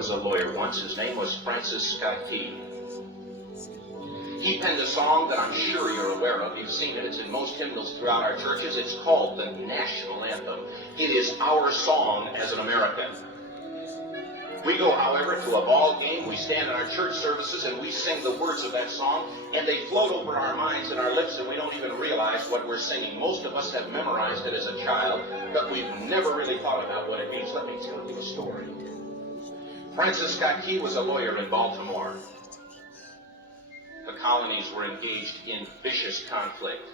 was a lawyer once. His name was Francis Scott Key. He penned a song that I'm sure you're aware of. You've seen it. It's in most hymnals throughout our churches. It's called the National Anthem. It is our song as an American. We go, however, to a ball game. We stand in our church services and we sing the words of that song, and they float over our minds and our lips, and we don't even realize what we're singing. Most of us have memorized it as a child, but we've never really thought about what it means. Let me tell you a story. Francis Scott Key was a lawyer in Baltimore. The colonies were engaged in vicious conflict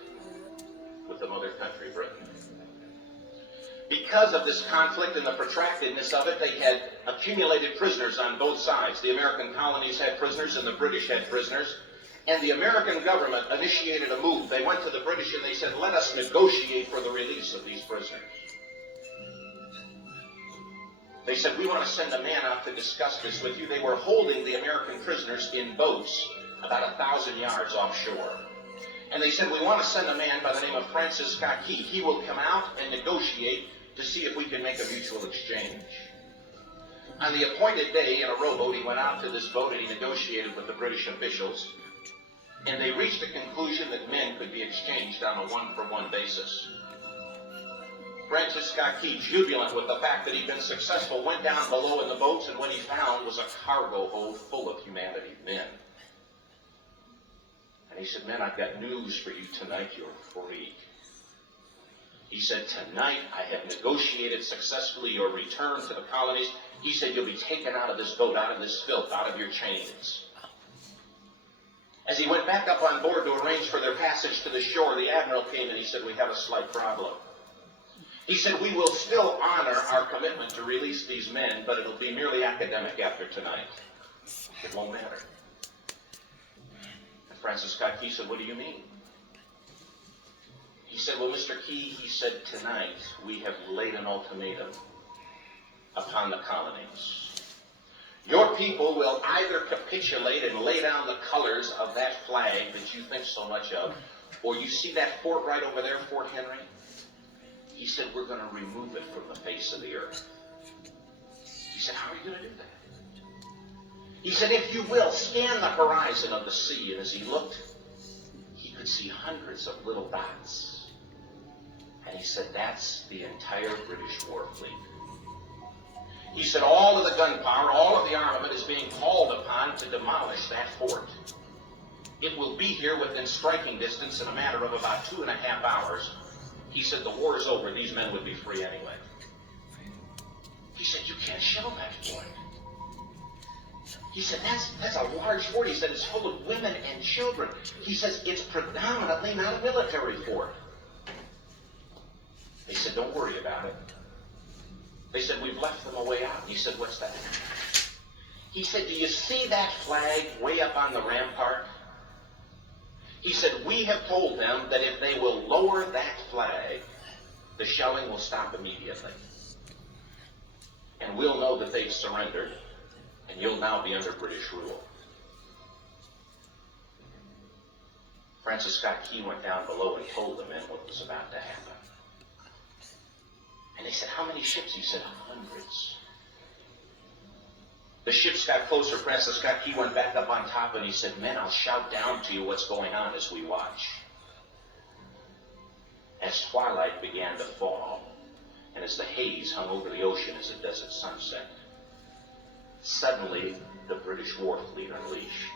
with the mother country, Britain. Because of this conflict and the protractedness of it, they had accumulated prisoners on both sides. The American colonies had prisoners and the British had prisoners. And the American government initiated a move. They went to the British and they said, let us negotiate for the release of these prisoners. They said, we want to send a man out to discuss this with you. They were holding the American prisoners in boats about 1,000 yards offshore. And they said, we want to send a man by the name of Francis Scott Key. He will come out and negotiate to see if we can make a mutual exchange. On the appointed day, in a rowboat, he went out to this boat and he negotiated with the British officials. And they reached a conclusion that men could be exchanged on a one-for-one basis. Francis Scott Key, jubilant with the fact that he'd been successful, went down below in the boats, and what he found was a cargo hold full of humanity, men. And he said, men, I've got news for you tonight. You're free. He said, tonight I have negotiated successfully your return to the colonies. He said, you'll be taken out of this boat, out of this filth, out of your chains. As he went back up on board to arrange for their passage to the shore, the admiral came and he said, we have a slight problem. He said, we will still honor our commitment to release these men, but it'll be merely academic after tonight. It won't matter. And Francis Scott Key said, what do you mean? He said, well, Mr. Key, he said, tonight we have laid an ultimatum upon the colonies. Your people will either capitulate and lay down the colors of that flag that you think so much of, or you see that fort right over there, Fort Henry? He said, we're going to remove it from the face of the earth. He said, how are you going to do that? He said, if you will, scan the horizon of the sea. And as he looked, he could see hundreds of little dots. And he said, that's the entire British war fleet. He said, all of the gunpowder, all of the armament is being called upon to demolish that fort. It will be here within striking distance in a matter of about 2.5 hours. He said, the war is over. These men would be free anyway. He said, you can't shell that fort. He said, that's a large fort. He said, it's full of women and children. He says, it's predominantly not a military fort. They said, don't worry about it. They said, we've left them a way out. He said, what's that? He said, do you see that flag way up on the rampart? He said, we have told them that if they will lower that flag, the shelling will stop immediately. And we'll know that they've surrendered, and you'll now be under British rule. Francis Scott Key went down below and told the men what was about to happen. And they said, how many ships? He said, hundreds. The ships got closer. Francis Scott Key went back up on top and he said, men, I'll shout down to you what's going on as we watch. As twilight began to fall, and as the haze hung over the ocean as it does at sunset, suddenly the British war fleet unleashed.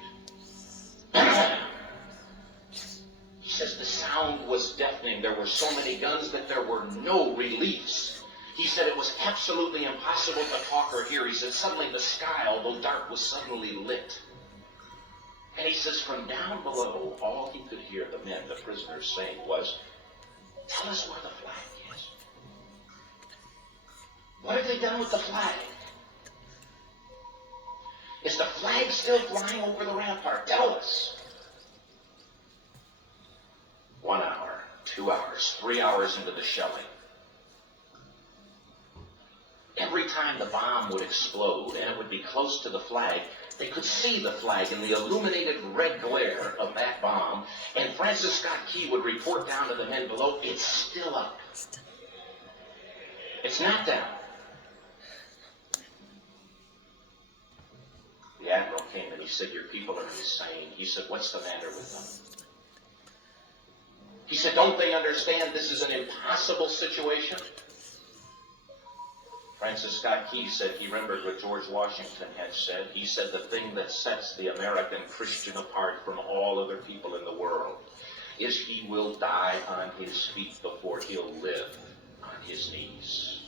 He says the sound was deafening. There were so many guns that there were no reliefs. He said it was absolutely impossible to talk or hear. He said suddenly the sky, although dark, was suddenly lit. And he says from down below, all he could hear the men, the prisoners, saying was, tell us where the flag is. What have they done with the flag? Is the flag still flying over the rampart? Tell us. 1 hour, 2 hours, 3 hours into the shelling. Every time the bomb would explode and it would be close to the flag, they could see the flag in the illuminated red glare of that bomb. And Francis Scott Key would report down to the men below, it's still up. It's not down. came and he said, your people are insane. He said, what's the matter with them? He said, don't they understand this is an impossible situation? Francis Scott Key said he remembered what George Washington had said. He said the thing that sets the American Christian apart from all other people in the world is he will die on his feet before he'll live on his knees.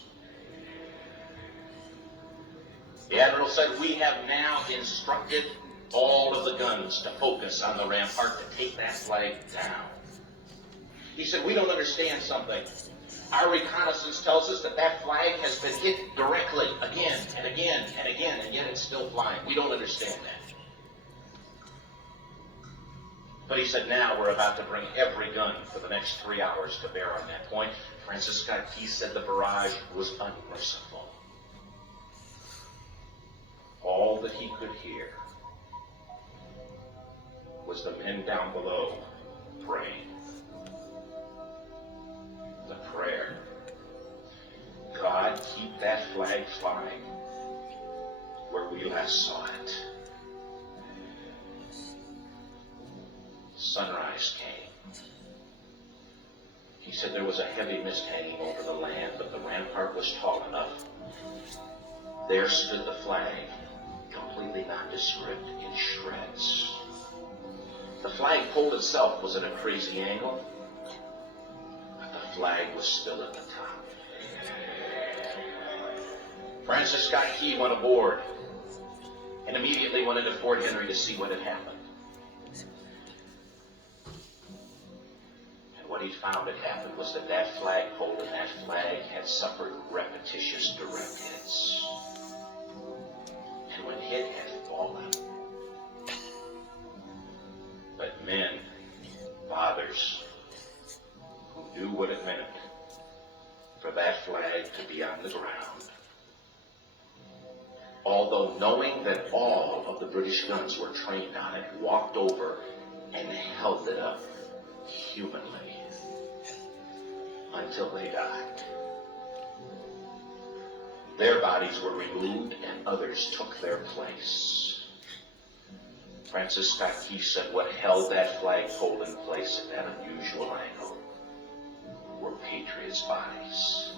The Admiral said, we have now instructed all of the guns to focus on the rampart to take that flag down. He said, we don't understand something. Our reconnaissance tells us that that flag has been hit directly again and again and again, and yet it's still flying. We don't understand that. But he said, now we're about to bring every gun for the next 3 hours to bear on that point. Francis Scott Key said the barrage was unmerciful. All that he could hear was the men down below praying. The prayer. God, keep that flag flying where we last saw it. Sunrise came. He said there was a heavy mist hanging over the land, but the rampart was tall enough. There stood the flag, completely nondescript, in shreds. The flagpole itself was at a crazy angle, but the flag was still at the top. Francis Scott Key went aboard and immediately went into Fort Henry to see what had happened. And what he found had happened was that that flagpole and that flag had suffered repetitious direct hits. And when hit had fallen, but men, fathers, who knew what it meant for that flag to be on the ground, although knowing that all of the British guns were trained on it, walked over and held it up humanly until they died. Their bodies were removed and others took their place. Francis Scott Key said what held that flagpole in place at that unusual angle were patriots' bodies.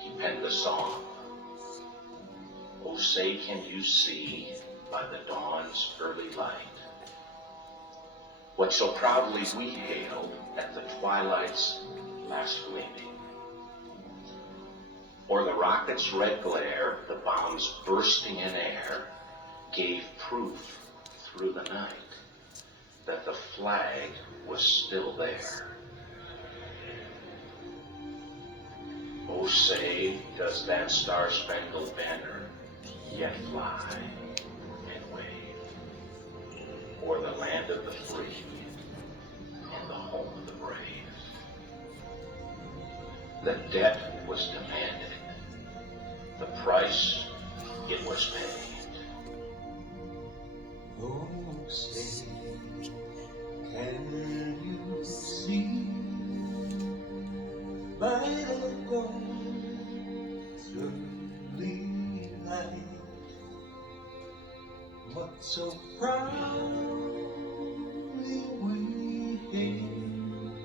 He penned the song, "Oh, say can you see by the dawn's early light what so proudly we hailed at the twilight's last gleaming? Or the rocket's red glare, the bombs bursting in air, gave proof through the night that the flag was still there. Oh, say, does that star-spangled banner yet fly and wave o'er the land of the free and the home of the brave? The debt was demanded. The price, it was paid." Oh, say, can you see by the dawn's early light what so proudly we hailed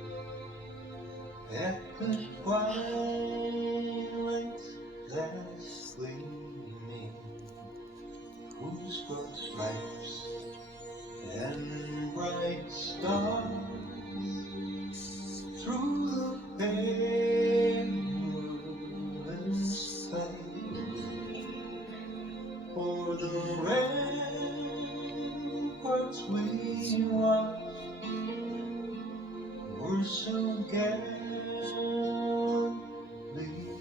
at the twilight's last gleaming, whose broad stripes and bright stars through the perilous fight o'er the ramparts we watched were so gallantly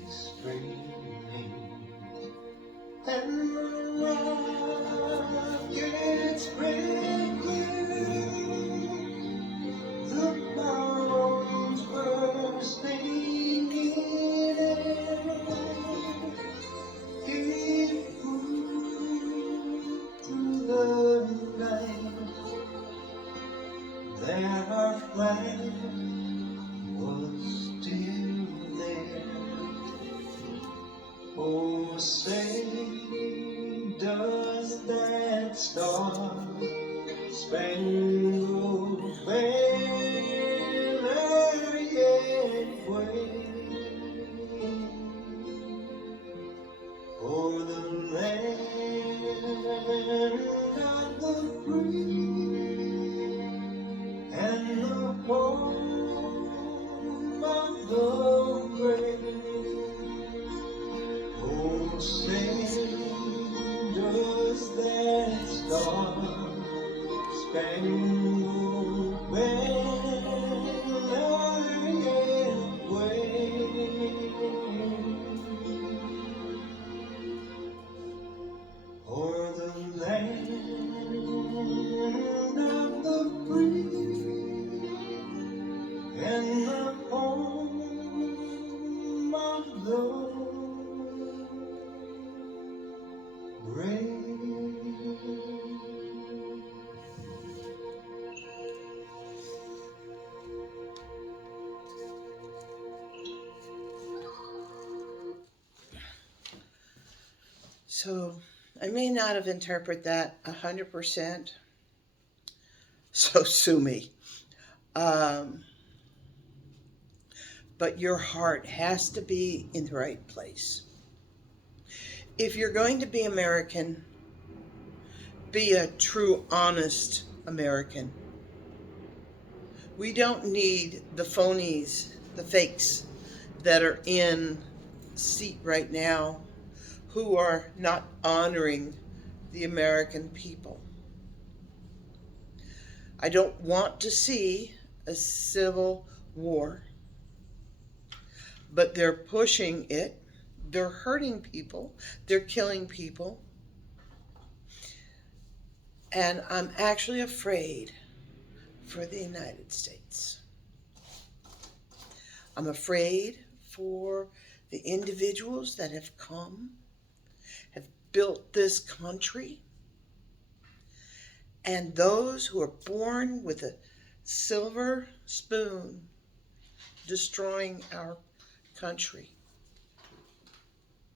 streaming, and the rockets red glare, the bombs bursting in air, gave proof through the night that our flag was still there. Oh, say, does Does that star-spangled banner yet wave o'er the land of the free and the home of the brave? Oh, say, does that star-spangled banner yet wave o'er the land of the free and the home of the brave? So I may not have interpreted that 100%, so sue me. But your heart has to be in the right place. If you're going to be American, be a true, honest American. We don't need the phonies, the fakes that are in seat right now who are not honoring the American people. I don't want to see a civil war, but they're pushing it. They're hurting people. They're killing people. And I'm actually afraid for the United States. I'm afraid for the individuals that have come, have built this country, and those who are born with a silver spoon destroying our country.